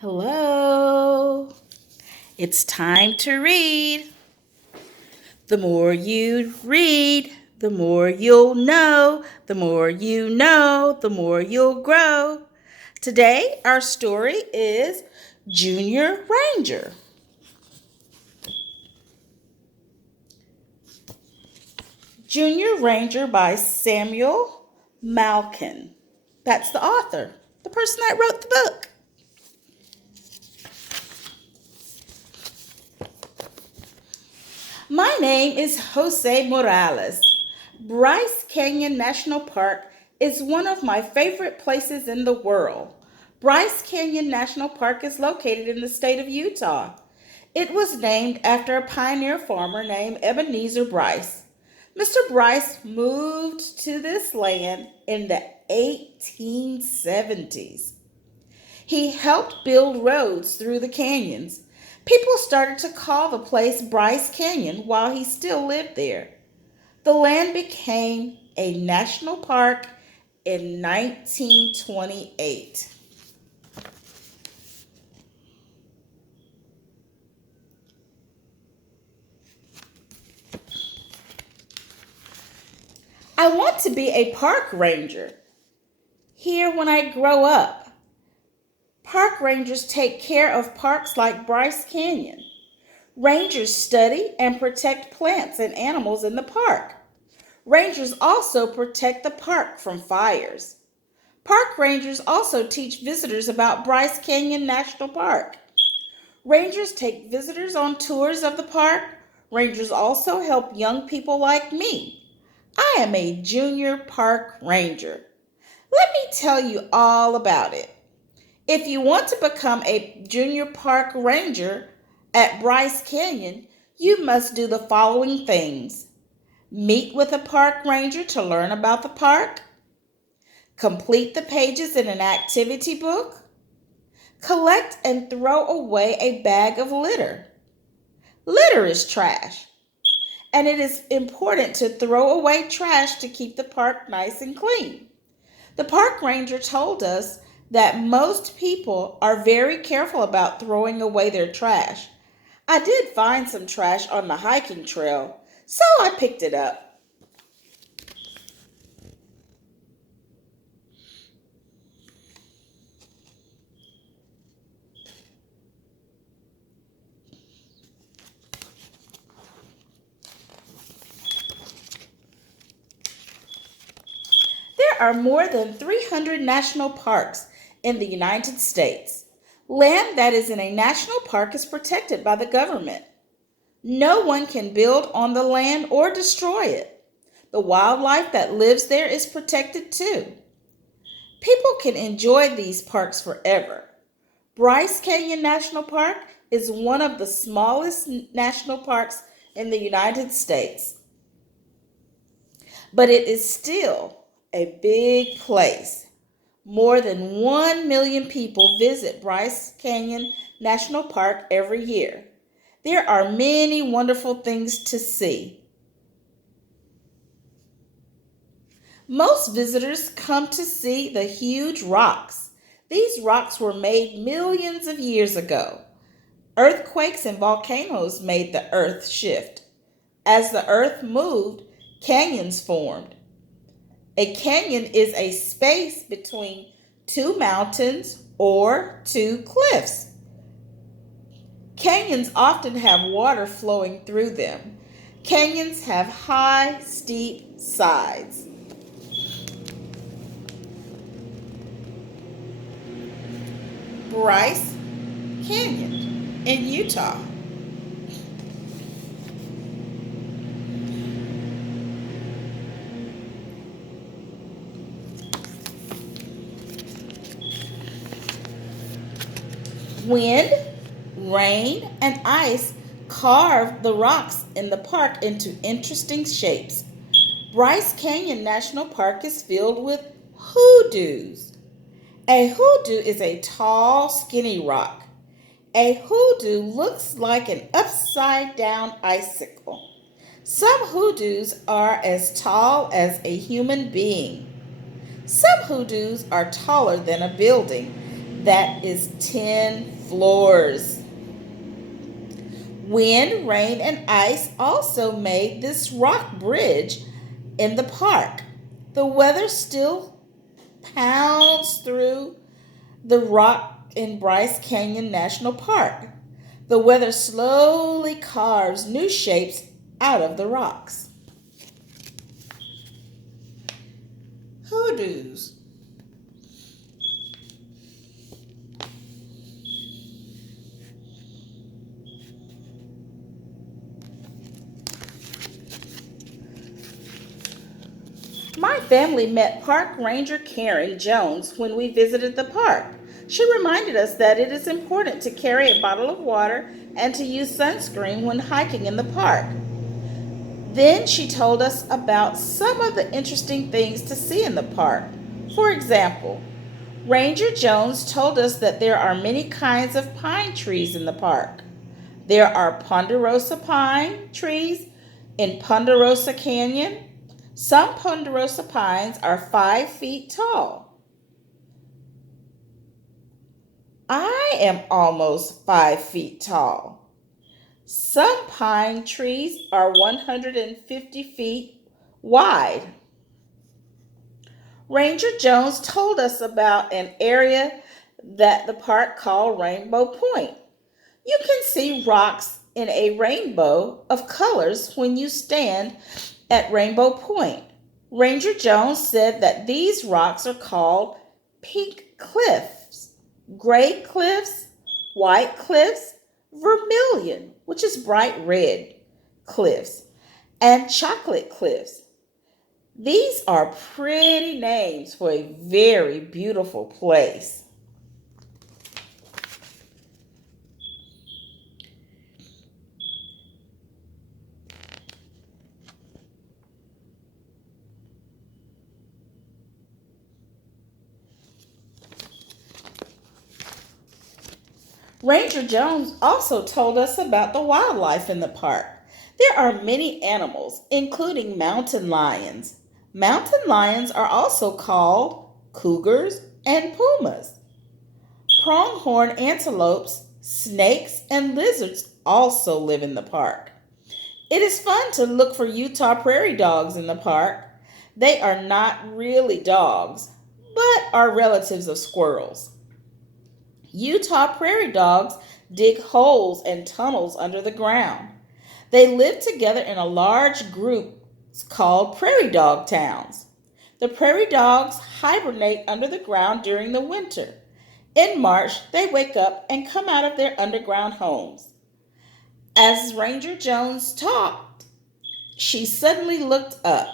Hello. It's time to read. The more you read, the more you'll know. The more you know, the more you'll grow. Today, our story is Junior Ranger. Junior Ranger by Samuel Malkin. That's the author, the person that wrote the book. My name is Jose Morales. Bryce Canyon National Park is one of my favorite places in the world. Bryce Canyon National Park is located in the state of Utah. It was named after a pioneer farmer named Ebenezer Bryce. Mr. Bryce moved to this land in the 1870s. He helped build roads through the canyons. People started to call the place Bryce Canyon while he still lived there. The land became a national park in 1928. I want to be a park ranger here when I grow up. Park rangers take care of parks like Bryce Canyon. Rangers study and protect plants and animals in the park. Rangers also protect the park from fires. Park rangers also teach visitors about Bryce Canyon National Park. Rangers take visitors on tours of the park. Rangers also help young people like me. I am a junior park ranger. Let me tell you all about it. If you want to become a junior park ranger at Bryce Canyon, you must do the following things: meet with a park ranger to learn about the park, complete the pages in an activity book, collect and throw away a bag of litter. Litter is trash, and it is important to throw away trash to keep the park nice and clean. The park ranger told us that most people are very careful about throwing away their trash. I did find some trash on the hiking trail, so I picked it up. There are more than 300 national parks in the United States. Land that is in a national park is protected by the government. No one can build on the land or destroy it. The wildlife that lives there is protected too. People can enjoy these parks forever. Bryce Canyon National Park is one of the smallest national parks in the United States, but it is still a big place. More than 1 million people visit Bryce Canyon National Park every year. There are many wonderful things to see. Most visitors come to see the huge rocks. These rocks were made millions of years ago. Earthquakes and volcanoes made the earth shift. As the earth moved, canyons formed. A canyon is a space between two mountains or two cliffs. Canyons often have water flowing through them. Canyons have high, steep sides. Bryce Canyon in Utah. Wind, rain, and ice carved the rocks in the park into interesting shapes. Bryce Canyon National Park is filled with hoodoos. A hoodoo is a tall, skinny rock. A hoodoo looks like an upside down icicle. Some hoodoos are as tall as a human being. Some hoodoos are taller than a building. that is 10 floors. Wind, rain, and ice also made this rock bridge in the park. The weather still pounds through the rock in Bryce Canyon National Park. The weather slowly carves new shapes out of the rocks. Hoodoos. My family met Park Ranger Karen Jones when we visited the park. She reminded us that it is important to carry a bottle of water and to use sunscreen when hiking in the park. Then she told us about some of the interesting things to see in the park. For example, Ranger Jones told us that there are many kinds of pine trees in the park. There are ponderosa pine trees in Ponderosa Canyon. Some ponderosa pines are 5 feet tall. I am almost 5 feet tall. Some pine trees are 150 feet wide. Ranger Jones told us about an area that the park called Rainbow Point. You can see rocks in a rainbow of colors when you stand at Rainbow Point. Ranger Jones said that these rocks are called pink cliffs, gray cliffs, white cliffs, vermilion, which is bright red cliffs, and chocolate cliffs. These are pretty names for a very beautiful place. Ranger Jones also told us about the wildlife in the park. There are many animals, including mountain lions. Mountain lions are also called cougars and pumas. Pronghorn antelopes, snakes, and lizards also live in the park. It is fun to look for Utah prairie dogs in the park. They are not really dogs, but are relatives of squirrels. Utah prairie dogs dig holes and tunnels under the ground. They live together in a large group called prairie dog towns. The prairie dogs hibernate under the ground during the winter. In March, they wake up and come out of their underground homes. As Ranger Jones talked, she suddenly looked up.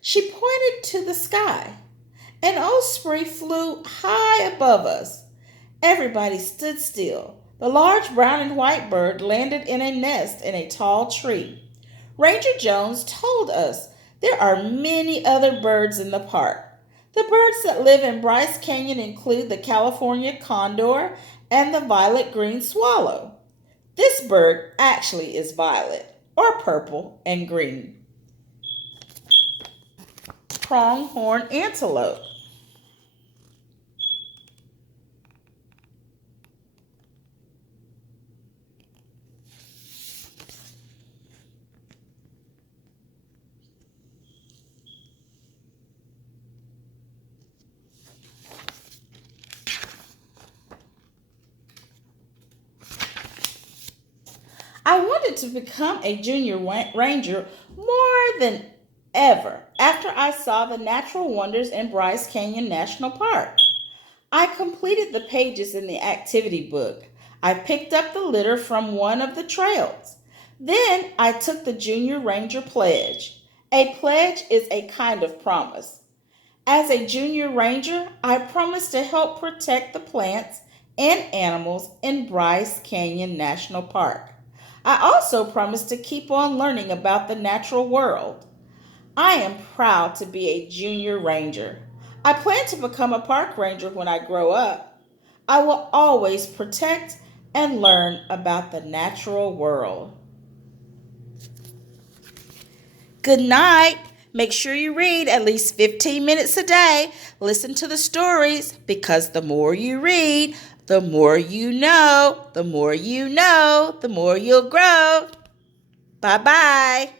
She pointed to the sky. An osprey flew high above us. Everybody stood still. The large brown and white bird landed in a nest in a tall tree. Ranger Jones told us there are many other birds in the park. The birds that live in Bryce Canyon include the California condor and the violet green swallow. This bird actually is violet, or purple and green. Pronghorn antelope. I wanted to become a junior ranger more than ever after I saw the natural wonders in Bryce Canyon National Park. I completed the pages in the activity book. I picked up the litter from one of the trails. Then I took the Junior Ranger Pledge. A pledge is a kind of promise. As a Junior Ranger, I promised to help protect the plants and animals in Bryce Canyon National Park. I also promised to keep on learning about the natural world. I am proud to be a Junior Ranger. I plan to become a park ranger when I grow up. I will always protect and learn about the natural world. Good night. Make sure you read at least 15 minutes a day. Listen to the stories, because the more you read, the more you know. The more you know, the more you'll grow. Bye-bye.